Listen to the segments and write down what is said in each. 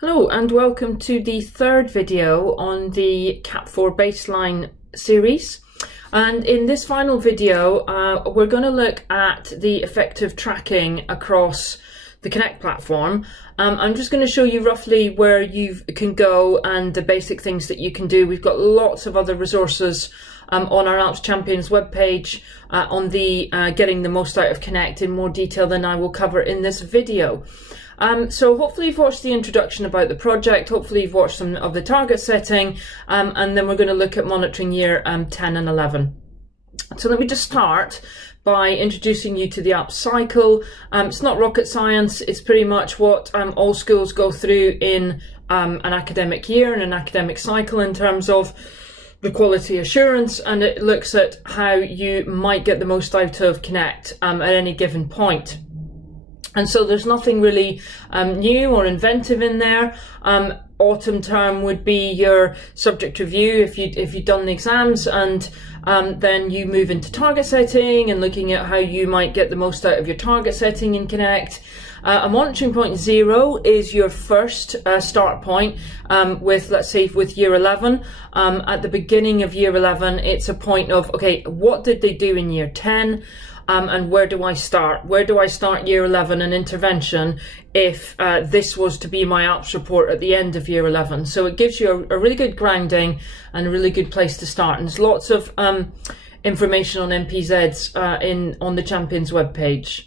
Hello and welcome to the third video on the CAT4 baseline series. And in this final video, we're going to look at the effective tracking across the Connect platform. I'm just going to show you roughly where you can go and the basic things that you can do. We've got lots of other resources on our Alps Champions webpage on the getting the most out of Connect in more detail than I will cover in this video. So hopefully you've watched the introduction about the project, hopefully you've watched some of the target setting, and then we're going to look at monitoring year 10 and 11. So let me just start by introducing you to the Alps cycle. It's not rocket science, it's pretty much what all schools go through in an academic year and an academic cycle in terms of the quality assurance, and it looks at how you might get the most out of Connect at any given point. And so there's nothing really new or inventive in there. Autumn term would be your subject review if you've done the exams, and then you move into target setting and looking at how you might get the most out of your target setting in Connect. A monitoring point 0 is your first start point with, let's say, with year 11. At the beginning of year 11, it's a point of, okay, what did they do in year 10? And where do I start? Where do I start year 11 and intervention if this was to be my Alps report at the end of year 11? So it gives you a really good grounding and a really good place to start. And there's lots of information on MPZs on the Champions webpage.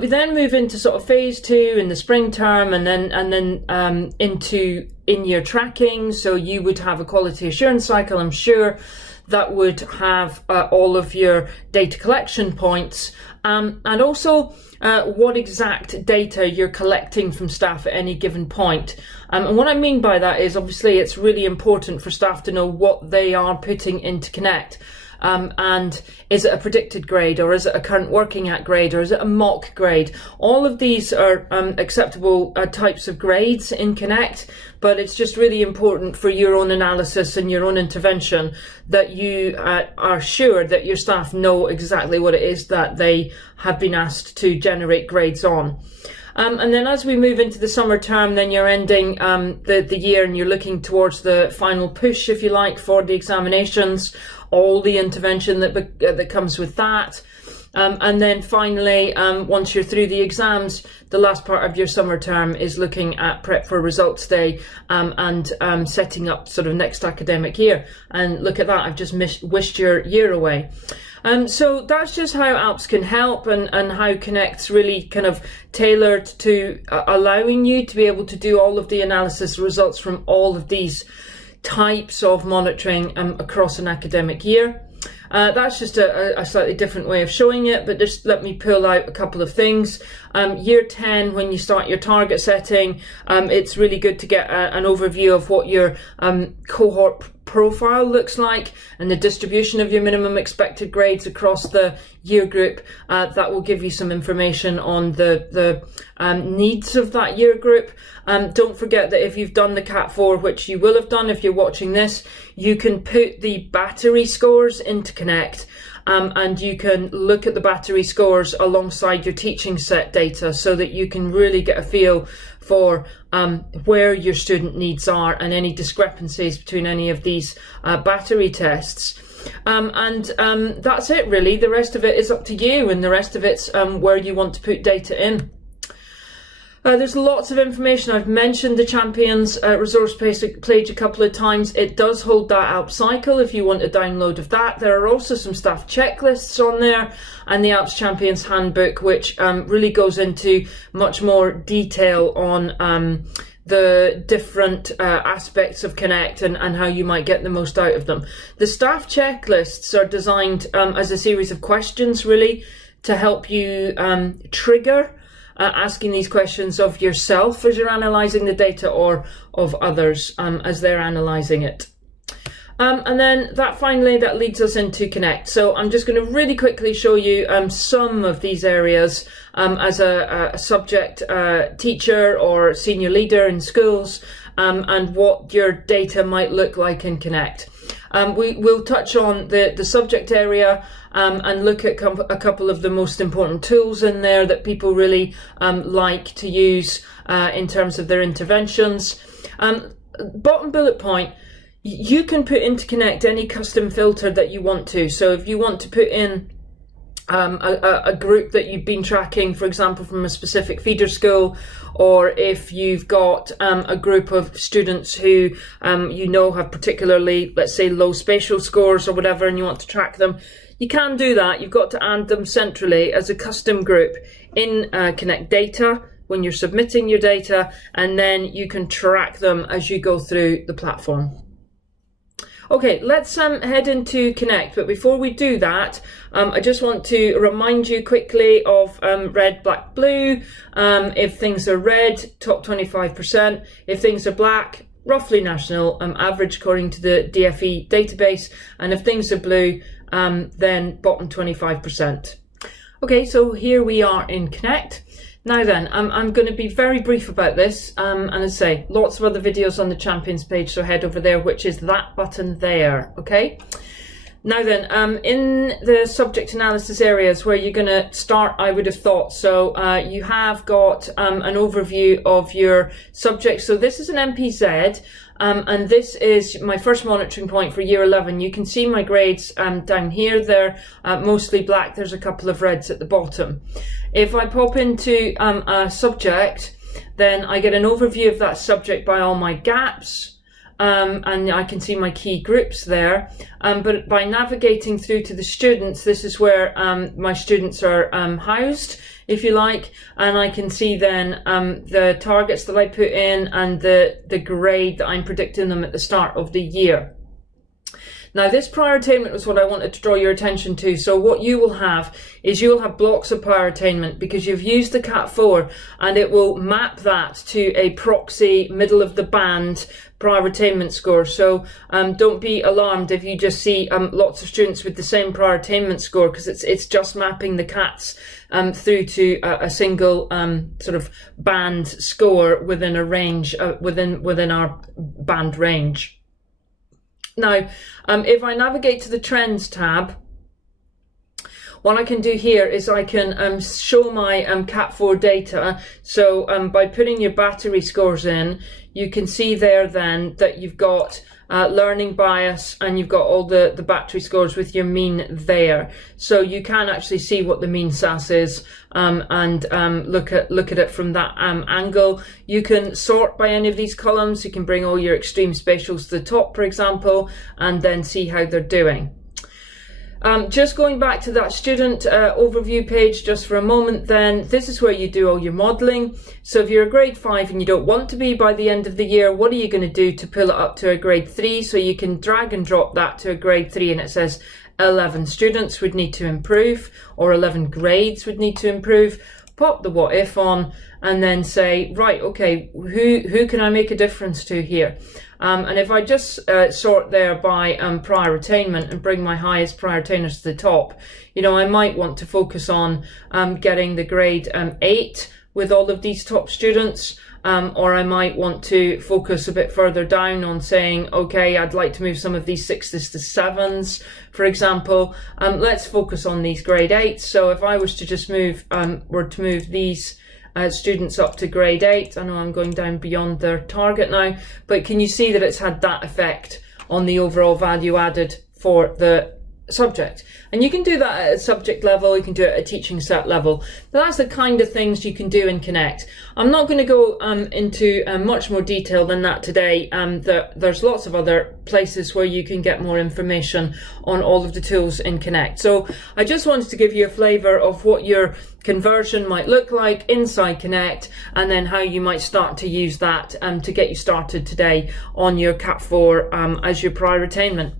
We then move into sort of phase 2 in the spring term, and then into in-year tracking. So you would have a quality assurance cycle, I'm sure, that would have all of your data collection points, and also what exact data you're collecting from staff at any given point. And what I mean by that is, obviously, it's really important for staff to know what they are putting into Connect. And is it a predicted grade, or is it a current working at grade, or is it a mock grade? All of these are acceptable types of grades in Connect, but it's just really important for your own analysis and your own intervention that you are sure that your staff know exactly what it is that they have been asked to generate grades on. And then as we move into the summer term, then you're ending the year and you're looking towards the final push, if you like, for the examinations, all the intervention that comes with that. And then finally, once you're through the exams, the last part of your summer term is looking at prep for results day and setting up sort of next academic year. And look at that, I've just wished your year away. So that's just how Alps can help, and how Connect's really kind of tailored to allowing you to be able to do all of the analysis results from all of these types of monitoring across an academic year. That's just a slightly different way of showing it, but just let me pull out a couple of things. Year 10, when you start your target setting, it's really good to get an overview of what your cohort profile looks like and the distribution of your minimum expected grades across the year group. That will give you some information on the needs of that year group. Don't forget that if you've done the CAT4, which you will have done if you're watching this, you can put the battery scores into Connect, and you can look at the battery scores alongside your teaching set data so that you can really get a feel for where your student needs are and any discrepancies between any of these battery tests. And that's it really. The rest of it is up to you, and the rest of it's where you want to put data in. There's lots of information. I've mentioned the Champions resource page a couple of times. It does hold that Alps cycle if you want a download of that. There are also some staff checklists on there, and the Alps Champions handbook, which really goes into much more detail on the different aspects of Connect and how you might get the most out of them. The staff checklists are designed as a series of questions, really, to help you trigger asking these questions of yourself as you're analysing the data, or of others as they're analysing it. And then finally that leads us into Connect. So I'm just going to really quickly show you some of these areas as a subject teacher or senior leader in schools, and what your data might look like in Connect. We will touch on the subject area and look at a couple of the most important tools in there that people really like to use in terms of their interventions. Bottom bullet point, you can put into Connect any custom filter that you want to. So if you want to put in a group that you've been tracking, for example, from a specific feeder school, or if you've got a group of students who you know have particularly, let's say, low spatial scores or whatever, and you want to track them, you can do that. You've got to add them centrally as a custom group in Connect Data when you're submitting your data, and then you can track them as you go through the platform. Okay, let's head into Connect, but before we do that, I just want to remind you quickly of red, black, blue. If things are red, top 25%. If things are black, roughly national average according to the DFE database. And if things are blue, then bottom 25%. Okay, so here we are in Connect. Now then, I'm going to be very brief about this, and as I say, lots of other videos on the Champions page, so head over there, which is that button there, okay? Now then, in the subject analysis areas where you're going to start, I would have thought, so you have got an overview of your subject. So this is an MPZ, and this is my first monitoring point for year 11. You can see my grades down here. They're mostly black. There's a couple of reds at the bottom. If I pop into a subject, then I get an overview of that subject by all my gaps, and I can see my key groups there. But by navigating through to the students, this is where my students are housed, if you like, and I can see then the targets that I put in and the grade that I'm predicting them at the start of the year. Now, this prior attainment was what I wanted to draw your attention to. So what you will have is you'll have blocks of prior attainment because you've used the CAT4, and it will map that to a proxy middle of the band prior attainment score. So don't be alarmed if you just see lots of students with the same prior attainment score, because it's just mapping the CATs through to a single sort of band score within a range, within our band range. Now, if I navigate to the Trends tab, what I can do here is I can show my CAT4 data. So by putting your battery scores in, you can see there then that you've got learning bias, and you've got all the battery scores with your mean there. So you can actually see what the mean SAS is and look at it from that angle. You can sort by any of these columns. You can bring all your extreme spatials to the top, for example, and then see how they're doing. Just going back to that student overview page just for a moment, then this is where you do all your modelling. So if you're a grade 5 and you don't want to be by the end of the year, what are you going to do to pull it up to a grade 3? So you can drag and drop that to a grade 3, and it says 11 students would need to improve, or 11 grades would need to improve. Pop the what if on, and then say, right, okay, who can I make a difference to here? And if I just sort there by prior attainment and bring my highest prior attainers to the top, you know, I might want to focus on getting the grade 8 with all of these top students, or I might want to focus a bit further down on saying, okay, I'd like to move some of these 6s to 7s, for example. Let's focus on these grade 8s. So if I was to just move, these students up to grade 8, I know I'm going down beyond their target now, but can you see that it's had that effect on the overall value added for the subject? And you can do that at a subject level, you can do it at a teaching set level. But that's the kind of things you can do in Connect. I'm not going to go into much more detail than that today. There's lots of other places where you can get more information on all of the tools in Connect. So I just wanted to give you a flavour of what your conversion might look like inside Connect, and then how you might start to use that to get you started today on your CAT4 as your prior attainment.